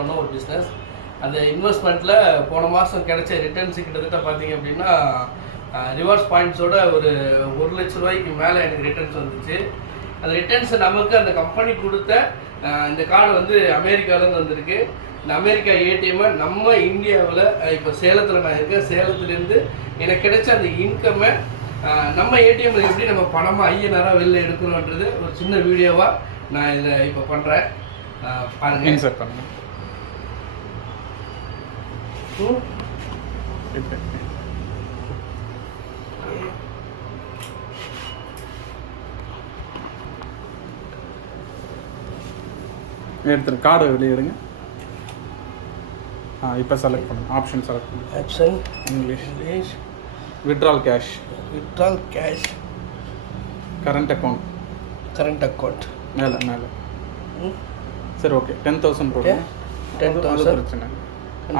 பண்ண ஒரு பிஸ்னஸ். அந்த இன்வெஸ்ட்மெண்ட்டில் போன மாதம் கிடைச்ச ரிட்டர்ன்ஸ் கிட்டத்தட்ட பார்த்தீங்க அப்படின்னா ரிவார்ட்ஸ் பாயிண்ட்ஸோட ஒரு 1 லட்ச ரூபாய்க்கு மேலே எனக்கு ரிட்டர்ன்ஸ் வந்துச்சு. அந்த ரிட்டர்ன்ஸ் நமக்கு அந்த கம்பெனி கொடுத்த இந்த கார்டு வந்து அமெரிக்காவிலேருந்து வந்திருக்கு. இந்த அமெரிக்கா ஏடிஎம்மை நம்ம இந்தியாவில் இப்போ சேலத்தில் நான் இருக்கேன். சேலத்துலேருந்து எனக்கு கிடைச்ச அந்த இன்கம்மை நம்ம ஏடிஎம்மில் எப்படி நம்ம பணமாக ஐயனாராக வெளில எடுக்கணுன்றது ஒரு சின்ன வீடியோவாக நான் இதில் இப்போ பண்ணுறேன். பாருங்கள். இன்சர்ட் பண்ணுங்க. எடுத்துரு கார்டு வெளியே எடுங்க. இப்போ செலக்ட் பண்ணுங்க. ஆப்ஷன் செலக்ட் பண்ணுங்க. Option English. Withdrawal cash. Current account மேலே சரி ஓகே. 10,000 போடுங்க. 10,000 பிரச்சனை.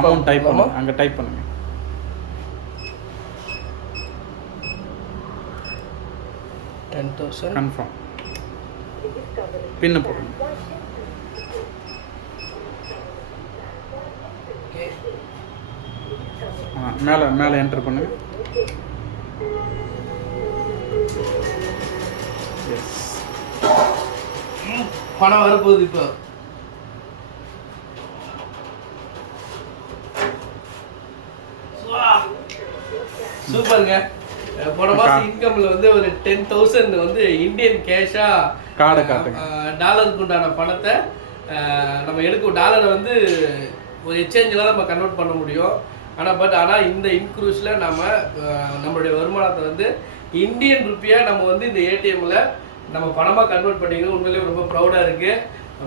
அமௌண்ட் டைப் பண்ணுங்க. அங்கே டைப் பண்ணுங்க. கன்ஃபார்ம். பின்னு போடுங்க. மேலே என்டர் பண்ணுங்க. பணம் வரப்போகுது இப்போ. சூப்பருங்க. போன மாதம் இன்கம்ல வந்து ஒரு 10,000 வந்து இந்தியன் கேஷா கார்டை காட்டுங்க. டாலருக்கு உண்டான பணத்தை நம்ம எடுக்கும். டாலரை வந்து ஒரு எக்ஸ்சேஞ்சில் நம்ம கன்வெர்ட் பண்ண முடியும். ஆனால் இந்த இன்க்ரூஸில் நம்மளுடைய வருமானத்தை வந்து இந்தியன் ருப்பியாக நம்ம வந்து இந்த ஏடிஎம்மில் நம்ம பணமாக கன்வெர்ட் பண்ணிக்கிறது உண்மையிலேயே ரொம்ப ப்ரௌடாக இருக்குது.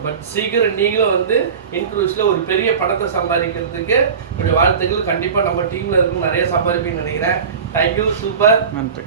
பட் சீக்கிரம் நீங்களும் வந்து இன்க்ரூஸில் ஒரு பெரிய பணத்தை சம்பாதிக்கிறதுக்கு என்னுடைய வாழ்த்துக்கள். கண்டிப்பாக நம்ம டீமில் இருக்கும் நிறைய சம்பாதிப்பீங்கன்னு நினைக்கிறேன். தேங்க்யூ. சூப்பர். நன்றி.